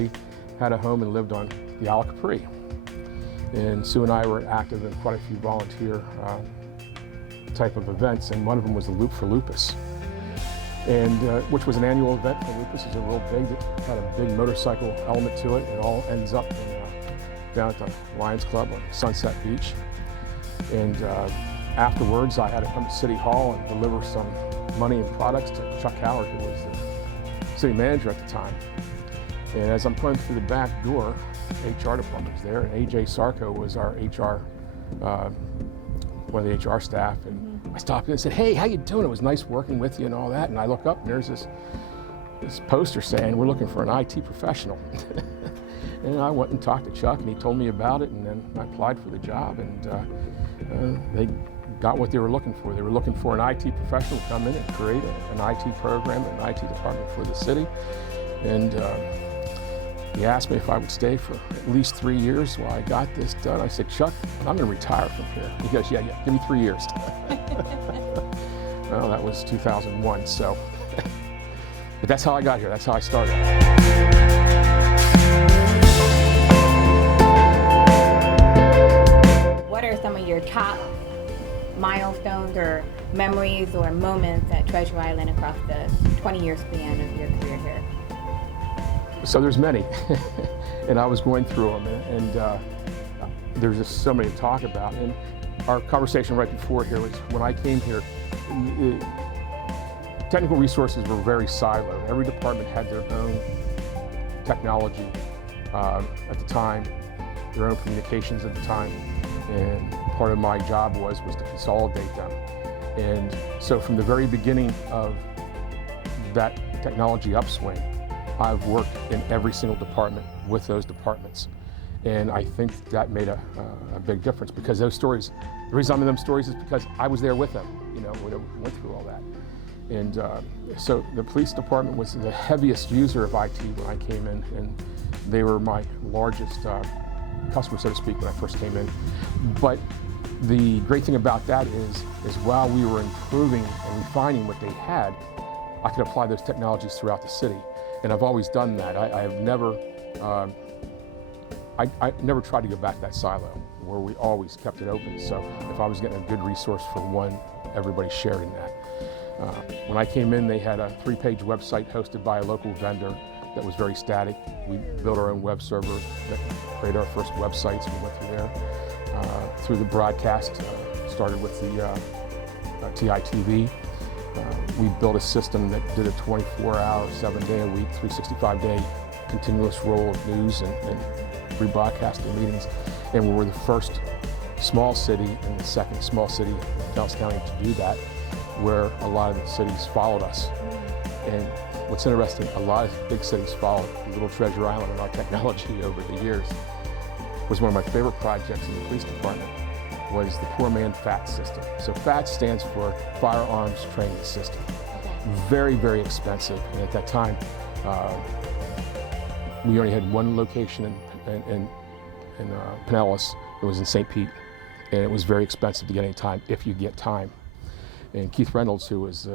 originally had a home and lived on the Isle of Capri. And Sue and I were active in quite a few volunteer type of events, and one of them was the Loop for Lupus, and which was an annual event for lupus. It's a real big, it had a big motorcycle element to it. It all ends up down at the Lions Club on Sunset Beach. And afterwards, I had to come to City Hall and deliver some money and products to Chuck Howard, who was the city manager at the time. And as I'm coming through the back door, HR department was there, and AJ Sarko was our HR, one of the HR staff, and I stopped in and said, "Hey, how you doing? It was nice working with you and all that." And I look up and there's this poster saying, "We're looking for an IT professional." And I went and talked to Chuck, and he told me about it, and then I applied for the job, and they got what they were looking for. They were looking for an IT professional to come in and create an IT program, an IT department for the city. And he asked me if I would stay for at least 3 years while I got this done. I said, "Chuck, I'm going to retire from here." He goes, yeah, give me 3 years. Well, that was 2001, so. But that's how I got here. That's how I started. What are some of your top milestones or memories or moments at Treasure Island across the 20-year span of your career here? So there's many, and I was going through them, and there's just so many to talk about. And our conversation right before here was when I came here, technical resources were very siloed. Every department had their own technology at the time, their own communications at the time, and part of my job was to consolidate them. And so from the very beginning of that technology upswing, I've worked in every single department with those departments. And I think that made a big difference, because those stories, the reason I'm in them stories is because I was there with them, you know, when I went through all that. And so the police department was the heaviest user of IT when I came in, and they were my largest customer, so to speak, when I first came in. But the great thing about that is while we were improving and refining what they had, I could apply those technologies throughout the city. And I've always done that. I have never, I never tried to go back to that silo where we always kept it open. So if I was getting a good resource for one, everybody shared in that. When I came in, they had a 3-page website hosted by a local vendor that was very static. We built our own web server that created our first websites. We went through there. Through the broadcast, started with the TITV. We built a system that did a 24-hour, 7-day-a-week, 365-day continuous roll of news and rebroadcasting meetings. And we were the first small city and the second small city in Dallas County to do that, where a lot of the cities followed us. And what's interesting, a lot of big cities followed little Treasure Island and our technology over the years. It was one of my favorite projects in the police department was the Poor Man FAT system. So FAT stands for Firearms Training System. Very, very expensive. And at that time, we only had one location in Pinellas. It was in St. Pete. And it was very expensive to get any time, if you get time. And Keith Reynolds, who was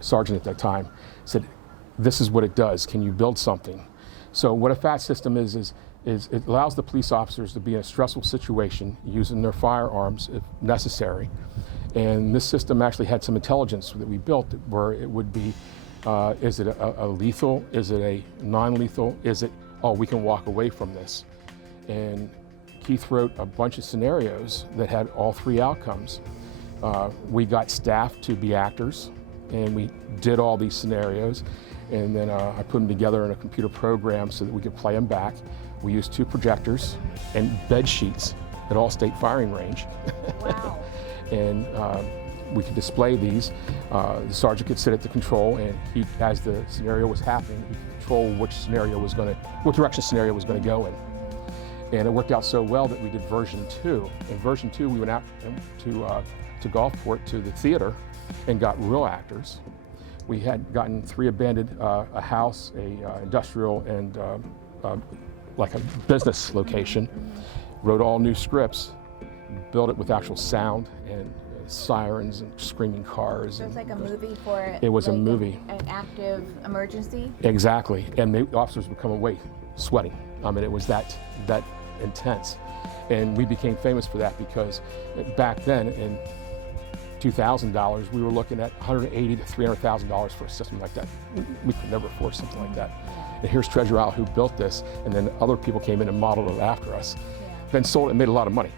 sergeant at that time, said, "This is what it does. Can you build something?" So what a FAT system is it allows the police officers to be in a stressful situation using their firearms if necessary. And this system actually had some intelligence that we built where it would be, is it a lethal? Is it a non-lethal? Is it, oh, we can walk away from this? And Keith wrote a bunch of scenarios that had all three outcomes. We got staff to be actors, and we did all these scenarios. And then I put them together in a computer program so that we could play them back. We used 2 projectors and bed sheets at All-State Firing Range. Wow. And we could display these. The sergeant could sit at the control, and he, as the scenario was happening, he could control what direction scenario was going to go in. And it worked out so well that we did version 2. In version 2, we went out to Gulfport, to the theater, and got real actors. We had gotten 3 abandoned, a house, a industrial, and like a business location. Wrote all new scripts, built it with actual sound and sirens and screaming cars. So it's and like a movie for It was a like movie. An active emergency. Exactly, and the officers would come away sweating. I mean, it was that intense, and we became famous for that because back then in $2,000, we were looking at $180,000 to $300,000 for a system like that. We could never afford something like that. And here's Treasure Isle who built this, and then other people came in and modeled it after us. Then sold it and made a lot of money.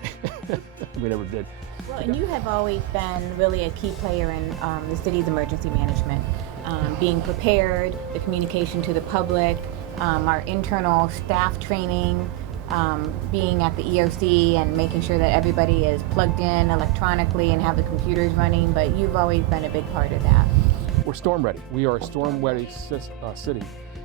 We never did. Well, and you have always been really a key player in the city's emergency management, being prepared, the communication to the public, our internal staff training, being at the EOC and making sure that everybody is plugged in electronically and have the computers running, but you've always been a big part of that. We're storm ready. We are a storm ready city.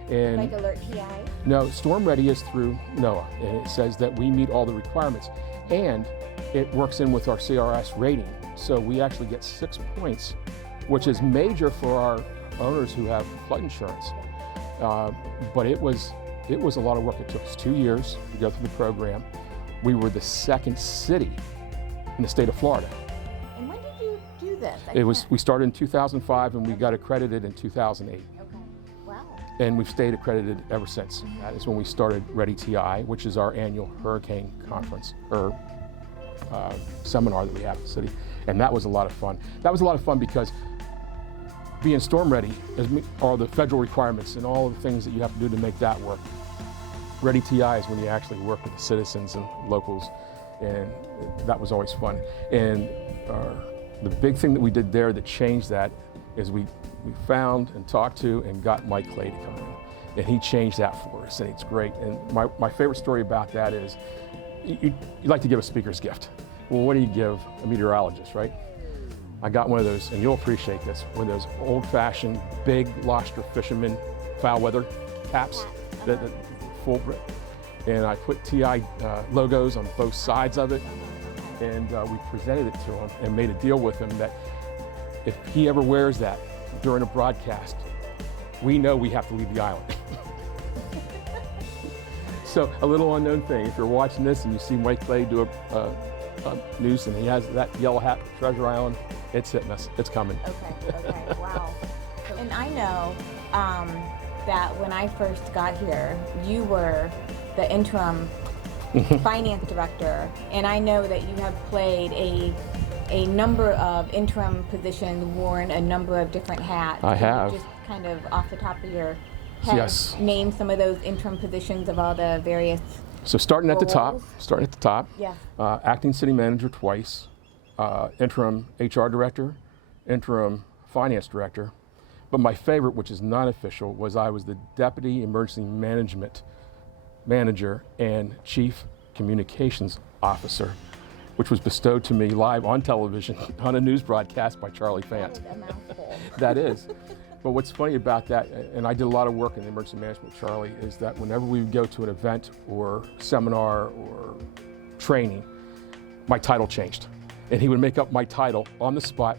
And Like Alert TI? no, storm ready is through NOAA, and it says that we meet all the requirements, and it works in with our CRS rating. So we actually get 6 points, which is major for our owners who have flood insurance. But it was a lot of work. It took us 2 years to go through the program. We were the second city in the state of Florida. And when did you do this? We started in 2005 and we got accredited in 2008. Okay. Wow. And we've stayed accredited ever since. That is when we started Ready TI, which is our annual hurricane conference or seminar that we have in the city. And that was a lot of fun. That was a lot of fun because being storm ready are the federal requirements and all of the things that you have to do to make that work. Ready TI is when you actually work with the citizens and locals, and that was always fun. And the big thing that we did there that changed that is we found and talked to and got Mike Clay to come in, and he changed that for us, and it's great. And my favorite story about that is you like to give a speaker's gift. Well, what do you give a meteorologist, right? I got one of those, and you'll appreciate this, one of those old-fashioned, big lobster fisherman foul weather caps, that full, and I put TI logos on both sides of it, and we presented it to him and made a deal with him that if he ever wears that during a broadcast, we know we have to leave the island. So a little unknown thing, if you're watching this and you see Mike Clay do a news and he has that yellow hat, Treasure Island, it's hitting us. It's coming. Okay, wow. And I know that when I first got here, you were the interim finance director, and I know that you have played a number of interim positions, worn a number of different hats. I have. Just kind of off the top of your head, Yes. name some of those interim positions of all the various. So starting at the top, Yeah. acting city manager twice, interim HR director, interim finance director. But my favorite, which is non-official, was I was the deputy emergency management manager and chief communications officer, which was bestowed to me live on television on a news broadcast by Charlie Fant. That is a mouthful. That is. But what's funny about that, and I did a lot of work in emergency management with Charlie, is that whenever we would go to an event or seminar or training, my title changed. And he would make up my title on the spot,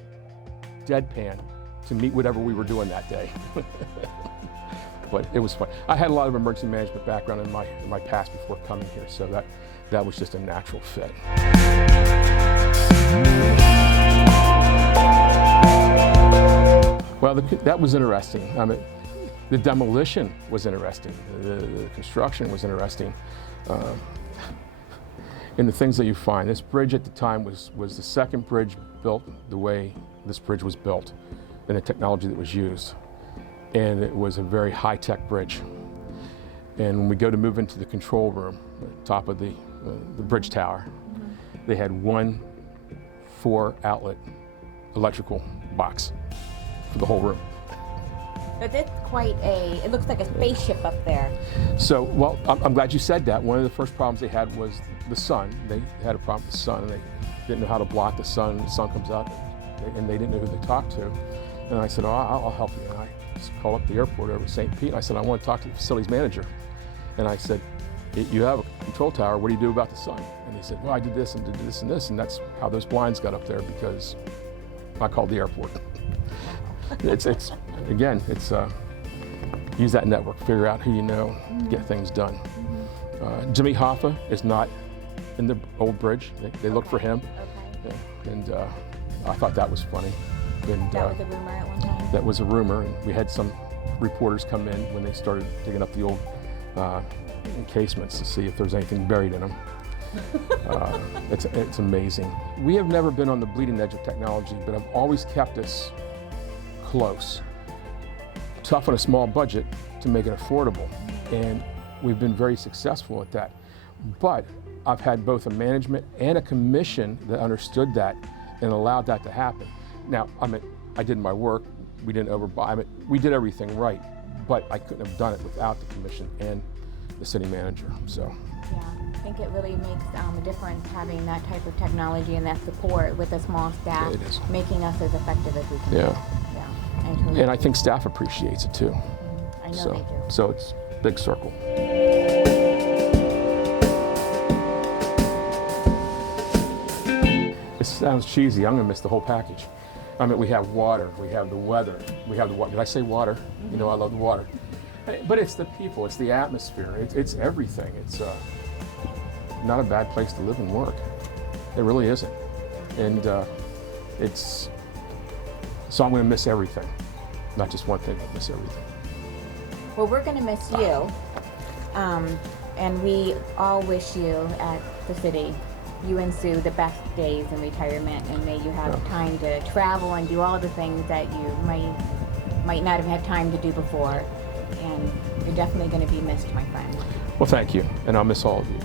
deadpan, to meet whatever we were doing that day. But it was fun. I had a lot of emergency management background in my past before coming here, so that was just a natural fit. Well, that was interesting. I mean, the demolition was interesting. The construction was interesting. And the things that you find. This bridge at the time was the second bridge built the way this bridge was built and the technology that was used. And it was a very high-tech bridge. And when we go to move into the control room, top of the bridge tower, they had one 4-outlet electrical box for the whole room. But it's it looks like a spaceship up there. So, well, I'm glad you said that. One of the first problems they had was the sun. They had a problem with the sun, and they didn't know how to block the sun. The sun comes up, and they didn't know who to talk to. And I said, oh, I'll help you. And I just called up the airport over St. Pete, and I said, I want to talk to the facilities manager. And I said, you have a control tower, what do you do about the sun? And he said, well, I did this and did this and this, and that's how those blinds got up there, because I called the airport. It's use that network, figure out who you know, get things done. Jimmy Hoffa is not in the old bridge. They look for him. Okay. And I thought that was funny. And That was a rumor at one time? that was a rumor, and we had some reporters come in when they started digging up the old encasements to see if there's anything buried in them. It's amazing. We have never been on the bleeding edge of technology, but I've always kept us close. Tough on a small budget to make it affordable, and we've been very successful at that. But I've had both a management and a commission that understood that and allowed that to happen. Now, I did my work. We didn't overbuy. We did everything right, but I couldn't have done it without the commission and the city manager. So. Yeah, I think it really makes a difference having that type of technology and that support with a small staff, It is. making us as effective as we can. Yeah. Yeah, I totally And I think staff appreciates it too. I know So, they do. so it's big circle. It sounds cheesy. I'm gonna miss the whole package. I mean, we have water, we have the weather, we have the water. Did I say water? You know, I love the water. But it's the people, it's the atmosphere, it's everything. It's not a bad place to live and work. It really isn't. And so I'm gonna miss everything. Not just one thing, I'll miss everything. Well, we're going to miss you, and we all wish you at the city, you and Sue, the best days in retirement, and may you have time to travel and do all the things that you might not have had time to do before. And you're definitely going to be missed, my friend. Well, thank you, and I'll miss all of you.